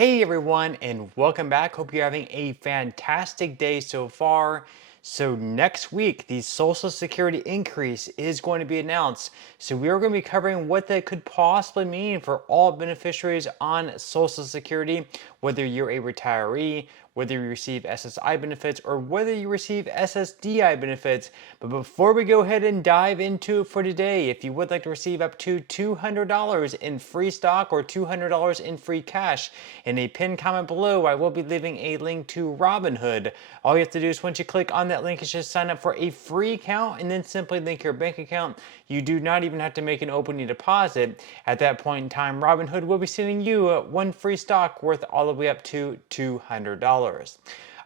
Hey everyone, and welcome back. Hope you're having a fantastic day so far. So next week, the Social Security increase is going to be announced. So we are going to be covering what that could possibly mean for all beneficiaries on Social Security, whether you're a retiree, whether you receive SSI benefits, or whether you receive SSDI benefits. But before we go ahead and dive into it for today, if you would like to receive up to $200 in free stock or $200 in free cash, in a pinned comment below, I will be leaving a link to Robinhood. All you have to do is once you click on that link, is just sign up for a free account and then simply link your bank account. You do not even have to make an opening deposit. At that point in time, Robinhood will be sending you one free stock worth all the way up to $200.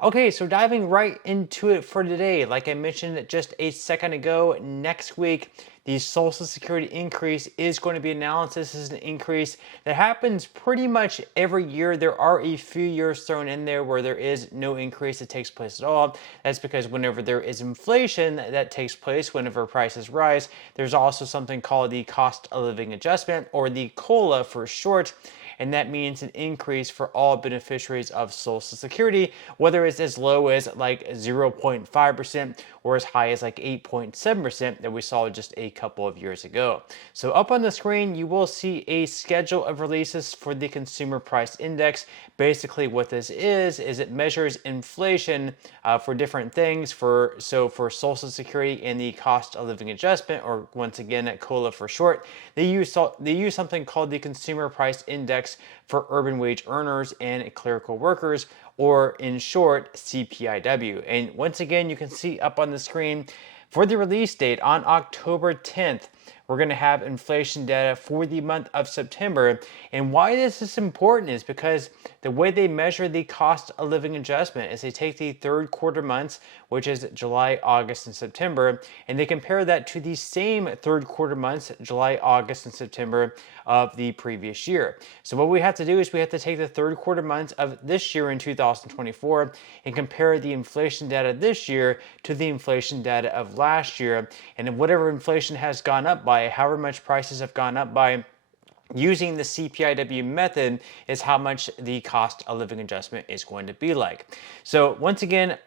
Okay, so diving right into it for today, like I mentioned just a second ago, next week, the Social Security increase is going to be announced. This is an increase that happens pretty much every year. There are a few years thrown in there where there is no increase that takes place at all. That's because whenever there is inflation that takes place, whenever prices rise, there's also something called the cost of living adjustment, or the COLA for short. And that means an increase for all beneficiaries of Social Security, whether it's as low as like 0.5% or as high as like 8.7% that we saw just a couple of years ago. So up on the screen, you will see a schedule of releases for the Consumer Price Index. Basically what this is it measures inflation for different things. For Social Security and the cost of living adjustment, or once again COLA for short, they use something called the Consumer Price Index for urban wage earners and clerical workers, or in short, CPIW. And once again, you can see up on the screen for the release date on October 10th, we're going to have inflation data for the month of September. And why this is important is because the way they measure the cost of living adjustment is they take the third quarter months, which is July, August, and September, and they compare that to the same third quarter months, July, August, and September of the previous year. So what we have to do is we have to take the third quarter months of this year in 2024 and compare the inflation data this year to the inflation data of last year. And whatever inflation has gone up by, however much prices have gone up by, using the CPIW method is how much the cost of living adjustment is going to be like. So once again,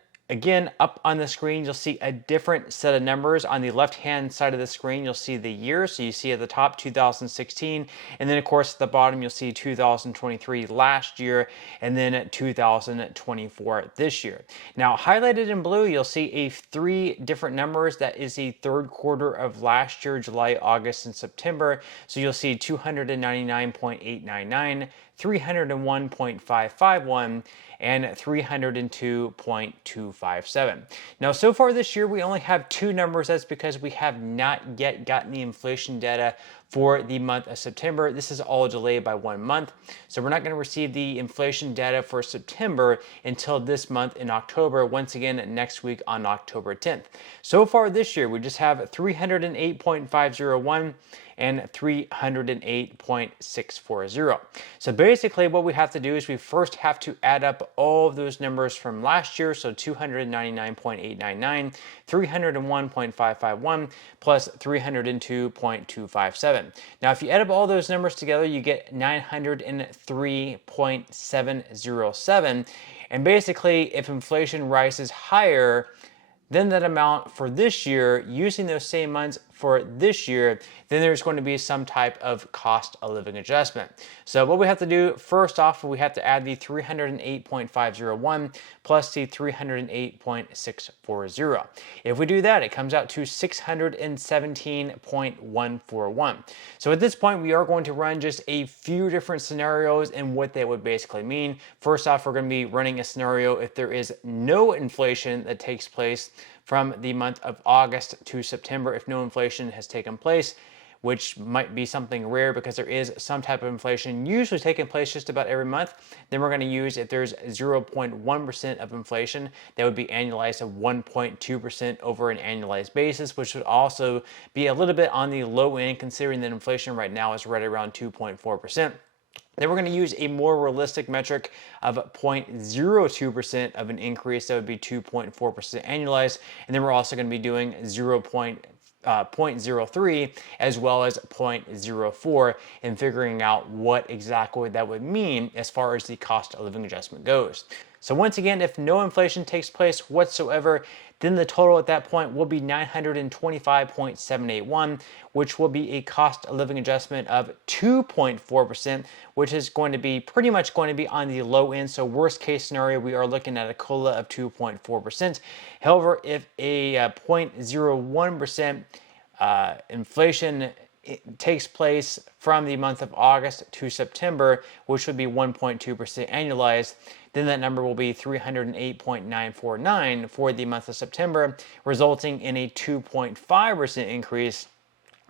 up on the screen, you'll see a different set of numbers. On the left-hand side of the screen, you'll see the year. So you see at the top 2016, and then of course at the bottom you'll see 2023 last year, and then 2024 this year. Now highlighted in blue, you'll see three different numbers. That is the third quarter of last year, July, August, and September. So you'll see 299.899, 301.551, and 302.257. Now, so far this year, we only have two numbers. That's because we have not yet gotten the inflation data for the month of September. This is all delayed by 1 month. So we're not going to receive the inflation data for September until this month in October, once again next week on October 10th. So far this year, we just have 308.501 and 308.640. So basically what we have to do is we first have to add up all of those numbers from last year. So 299.899, 301.551, plus 302.257. Now, if you add up all those numbers together, you get 903.707. And basically, if inflation rises higher than that amount for this year, using those same months for this year, then there's going to be some type of cost of living adjustment. So what we have to do, first off, we have to add the 308.501 plus the 308.640. If we do that, it comes out to 617.141. So at this point, we are going to run just a few different scenarios and what they would basically mean. First off, we're going to be running a scenario if there is no inflation that takes place from the month of August to September, if no inflation has taken place, which might be something rare because there is some type of inflation usually taking place just about every month. Then we're going to use, if there's 0.1% of inflation, that would be annualized at 1.2% over an annualized basis, which would also be a little bit on the low end considering that inflation right now is right around 2.4%. Then we're going to use a more realistic metric of 0.02% of an increase. That would be 2.4% annualized. And then we're also going to be doing 0.03 as well as 0.04 and figuring out what exactly that would mean as far as the cost of living adjustment goes. So once again, if no inflation takes place whatsoever, then the total at that point will be 925.781, which will be a cost of living adjustment of 2.4%, which is going to be pretty much going to be on the low end. So worst case scenario, we are looking at a COLA of 2.4%. However, if a 0.01% inflation takes place from the month of August to September, which would be 1.2% annualized, then that number will be 308.949 for the month of September, resulting in a 2.5% increase.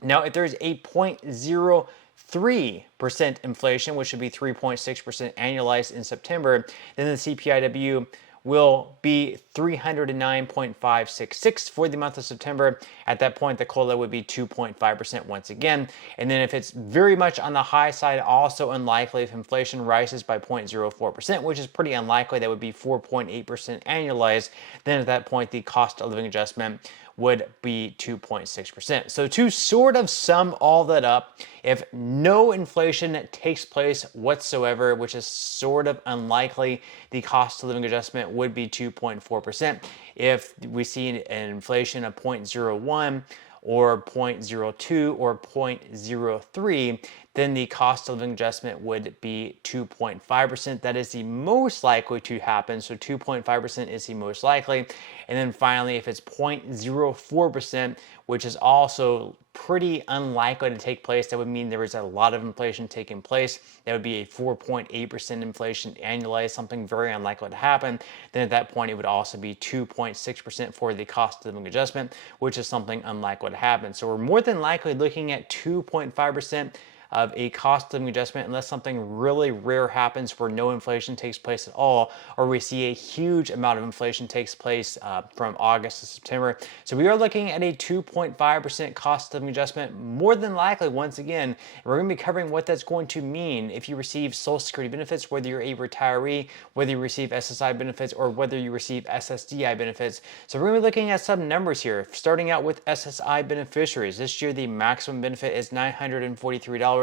Now, if there's a 0.03% inflation, which would be 3.6% annualized in September, then the CPIW will be 309.566 for the month of September. At that point, the COLA would be 2.5% once again. And then if it's very much on the high side, also unlikely, if inflation rises by 0.04%, which is pretty unlikely, that would be 4.8% annualized, then at that point, the cost of living adjustment would be 2.6%. So to sort of sum all that up, if no inflation takes place whatsoever, which is sort of unlikely, the cost of living adjustment would be 2.4%. If we see an inflation of 0.01 or 0.02 or 0.03, then the cost of living adjustment would be 2.5%. That is the most likely to happen. So 2.5% is the most likely. And then finally, if it's 0.04%, which is also pretty unlikely to take place, that would mean there is a lot of inflation taking place. That would be a 4.8% inflation annualized, something very unlikely to happen. Then at that point, it would also be 2.6% for the cost of living adjustment, which is something unlikely to happen. So we're more than likely looking at 2.5% of a cost of living adjustment unless something really rare happens where no inflation takes place at all, or we see a huge amount of inflation takes place from August to September. So we are looking at a 2.5% cost of living adjustment, more than likely. Once again, we're going to be covering what that's going to mean if you receive Social Security benefits, whether you're a retiree, whether you receive SSI benefits, or whether you receive SSDI benefits. So we're going to be looking at some numbers here, starting out with SSI beneficiaries. This year, the maximum benefit is $943.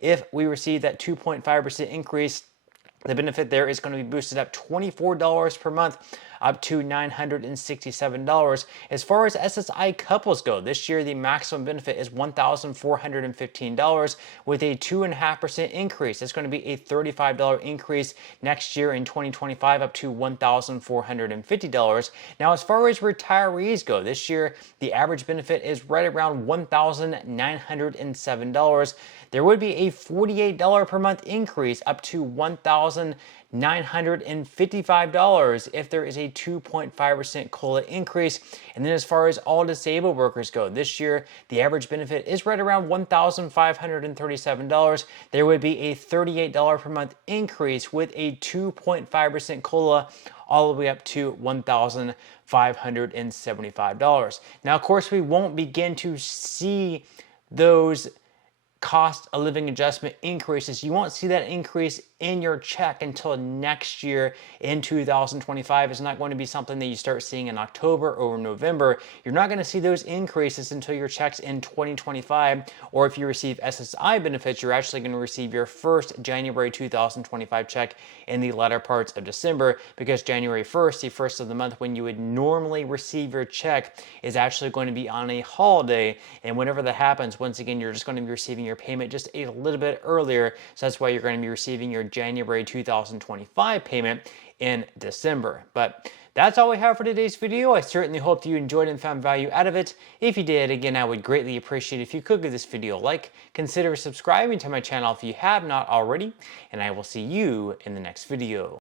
If we receive that 2.5% increase, the benefit there is going to be boosted up $24 per month, up to $967. As far as SSI couples go, this year the maximum benefit is $1,415 with a 2.5% increase. It's going to be a $35 increase next year in 2025, up to $1,450. Now, as far as retirees go, this year the average benefit is right around $1,907. There would be a $48 per month increase, up to $1,955 if there is a 2.5% COLA increase. And then as far as all disabled workers go, this year the average benefit is right around $1,537. There would be a $38 per month increase with a 2.5% COLA, all the way up to $1,575. Now, of course, we won't begin to see those cost of living adjustment increases. You won't see that increase in your check until next year in 2025. It's not going to be something that you start seeing in October or November. You're not going to see those increases until your checks in 2025, or if you receive SSI benefits, you're actually going to receive your first January 2025 check in the latter parts of December, because January 1st, the first of the month when you would normally receive your check, is actually going to be on a holiday. And whenever that happens, once again, you're just going to be receiving your payment just a little bit earlier. So that's why you're going to be receiving your January 2025 payment in December. But that's all we have for today's video. I certainly hope you enjoyed and found value out of it. If you did, again, I would greatly appreciate it if you could give this video a like. Consider subscribing to my channel if you have not already, and I will see you in the next video.